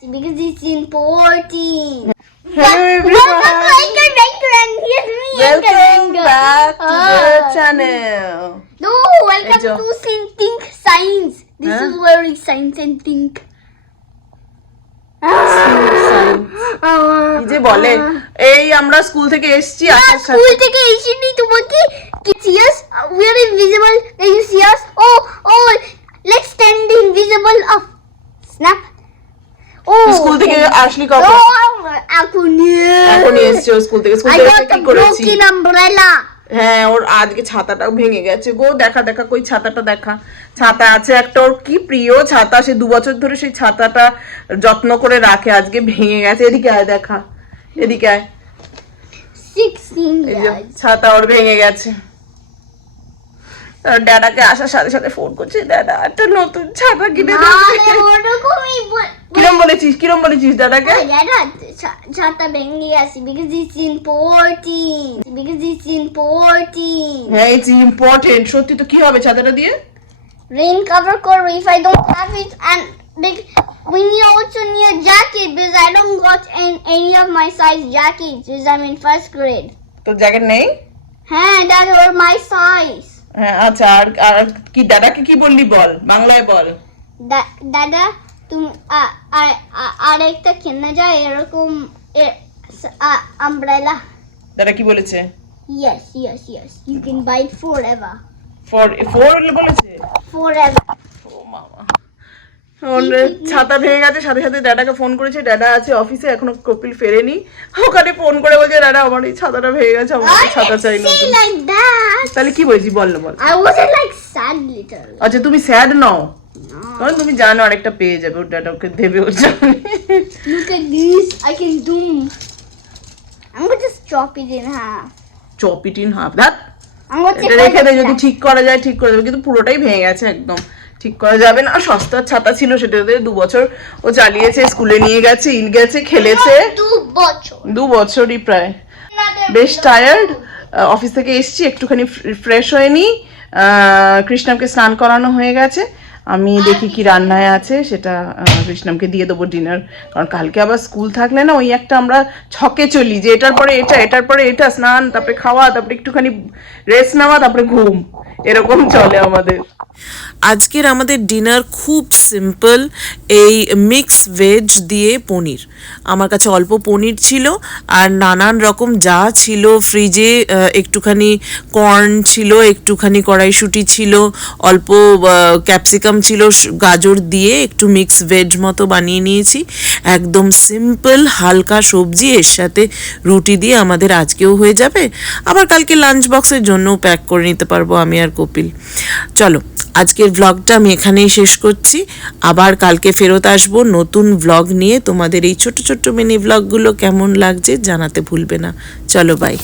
because it's important. Hello Welcome to everyone. Anchor Anchor and here's me Anchor Welcome Anchor. back to the Ah. channel. No, welcome Enjoy. to Sin Think Science. This Huh? is where we science and think. কি যে বলে এই আমরা school থেকে এসেছি আসার school সাথে থেকে এসেছি তোমাকে কি সিয়াস we are invisible can you see us আসলি কখন এখন এখন এসছো স্কুল থেকে। স্কুল থেকে কি করেছি? হ্যাঁ ওর আজকে ছাতাটাও ভেঙে গেছে গো। দেখা দেখা কই ছাতাটা দেখা। ছাতা আছে একটা ওর কি প্রিয় ছাতা। সে দু বছর ধরে সেই ছাতাটা যত্ন করে রাখে। আজকে ভেঙে গেছে। এদিকে আয় দেখা। এদিকে আয়। 16 এই যে guys ছাতা ওর ভেঙে গেছে। ড্যাডাকে আসার সাথে সাথে ফোন করছি ড্যাডা একটা নতুন ছাতা কিরম বলেছিস কিরম বলেছিস ড্যাডাকে? ছাতা ভেঙে আসি because it's important because it's important হ্যাঁ ইটস ইম্পর্টেন্ট সত্যি তো কি হবে ছাতাটা দিয়ে? রেইন কভার কর if I don't have it and big we jacket because I don't got in any of my jacket is I in first grade তো jacket নেই? হ্যাঁ দ্যাট ওর মাই সাইজ হ্যাঁ আচ্ছা আর আর কি দাদাকে কি বললি বল? বাংলায় বল। দাদা তুমি আর একটা কেনা যায় এরকম আমব্রেলা দাদা কি বলেছে? Yes yes yes you can buy forever for four বলেছে? ওর ছাতা ভেঙে গেছে সাথে সাথে ড্যাডাকে ফোন করেছে ড্যাডা আছে অফিসে এখনও কপিল ফেরেনি। ওখানে ফোন করে বলছে ড্যাডা আমার এই ছাতাটা ভেঙে গেছে আমার ছাতা চাই নতুন তাহলে কি বলছি বল না বল। আচ্ছা তুমি স্যাড নও? কারণ তুমি জানো আরেকটা পেয়ে যাবে ওর ড্যাডা ওকে দেবে ওর জানে look at this I can do I'm gonna just chop it in half. Chop it in half that I'm gonna এটা রেখে দে যদি ঠিক করা যায় ঠিক করে দেবে কিন্তু পুরোটাই ভেঙে গেছে একদম। ঠিক করা যাবে না। সস্তার ছাতা ছিল সেটাতে দু বছর ও চালিয়েছে স্কুলে নিয়ে গেছে ইন গেছে খেলেছে। দু বছরই প্রায়। বেশ টায়ার্ড অফিস থেকে এসছি একটুখানি ফ্রেশ হয়ে নি কৃষ্ণমকে স্নান করানো হয়ে গেছে। আমি দেখি কি রান্নায় আছে সেটা কৃষ্ণামকে দিয়ে দেবো ডিনার কারণ কালকে আবার স্কুল থাকলে না ওই একটা আমরা ছকে চলি যে এটার পরে এটা এটার পরে এটা স্নান তারপরে খাওয়া তারপরে একটুখানি রেস্ট নেওয়া তারপরে ঘুম। এরকম চলে আমাদের। আজকের আমাদের ডিনার খুব সিম্পল এই মিক্স ভেজ দিয়ে পনির। আমার কাছে অল্প পনির ছিল, আর নানান রকম যা ছিল ফ্রিজে একটুখানি কর্ন ছিল, একটুখানি কড়াইশুঁটি ছিল, অল্প ক্যাপসিকাম ছিল গাজর দিয়ে একটু মিক্স ভেজ মতো বানিয়ে নিয়েছি। একদম সিম্পল হালকা সবজি, এর সাথে রুটি দিয়ে আমাদের আজকেও হয়ে যাবে। আবার কালকে লাঞ্চ বক্সের জন্যও প্যাক করে নিতে পারব আমি আর কপিল। চলো, আজকের ভ্লগটা আমি এখানেই শেষ করছি। আবার কালকে ফেরত আসব নতুন ভ্লগ নিয়ে। তোমাদের এই ছোট ছোট মিনি ভ্লগগুলো কেমন লাগছে জানাতে ভুলবে না। চলো বাই